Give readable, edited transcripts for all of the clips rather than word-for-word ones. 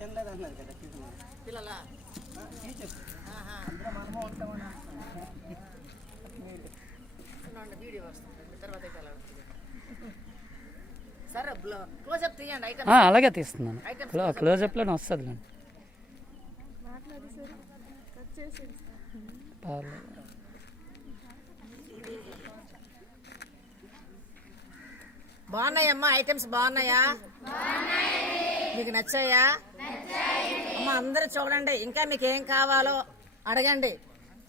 పిల్లలా వీడియో వస్తుంది తర్వాత సరే క్లోజప్ తీయండి ఐటమ్. అలాగే తీస్తున్నాను, క్లోజప్లోనే వస్తుంది. బాగున్నాయమ్మా, ఐటమ్స్ బాగున్నాయా? మీకు నచ్చాయా? అమ్మ అందరూ చూడండి, ఇంకా మీకు ఏం కావాలో అడగండి,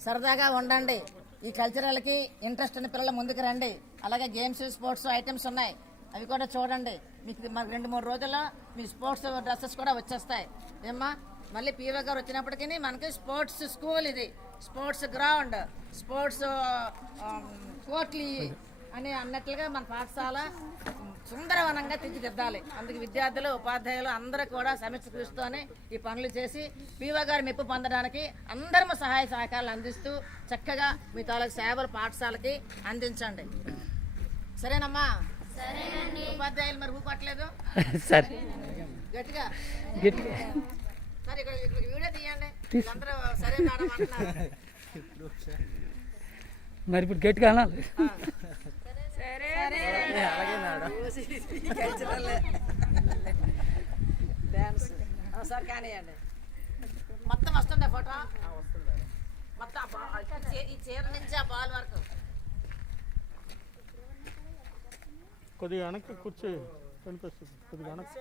సరదాగా ఉండండి. ఈ కల్చరల్కి ఇంట్రెస్ట్ ఉన్న పిల్లలు ముందుకు రండి. అలాగే గేమ్స్, స్పోర్ట్స్ ఐటమ్స్ ఉన్నాయి, అవి కూడా చూడండి. మీకు మాకు 2-3 రోజుల్లో మీ స్పోర్ట్స్ డ్రెస్సెస్ కూడా వచ్చేస్తాయి. ఏమ్మా మళ్ళీ పీవో గారు వచ్చినప్పటికీ మనకి స్పోర్ట్స్ స్కూల్, ఇది స్పోర్ట్స్ గ్రౌండ్, స్పోర్ట్స్ కోర్ట్లు అని అన్నట్లుగా మన పాఠశాల సుందరవనంగా తీర్చిదిద్దాలి. అందుకు విద్యార్థులు, ఉపాధ్యాయులు అందరూ కూడా సమిష్టి కృషితోనే ఈ పనులు చేసి పీవో గారి మెప్పు పొందడానికి అందరము సహాయ సహకారాలు అందిస్తూ చక్కగా మీ తాలూకు సేవలు పాఠశాలకి అందించండి. సరేనమ్మా? ఉపాధ్యాయులు మరి ఊపట్లేదు, సరే గట్టిగా సరే ఇక్కడ వీడియో తీయండి. అందరూ సరే మేడం అంటున్నారు, మరి ఇప్పుడు గట్టిగా అనాలి. డాన్స్ సార్ కానివ్వండి. మొత్తం వస్తుందా ఫోటో? మొత్తం ఈ చీర నుంచి ఆ బాల్ వరకు కొద్దిగా వెనక్కి కూర్చో కనిపిస్తుంది, కొద్దిగా వెనక్కి.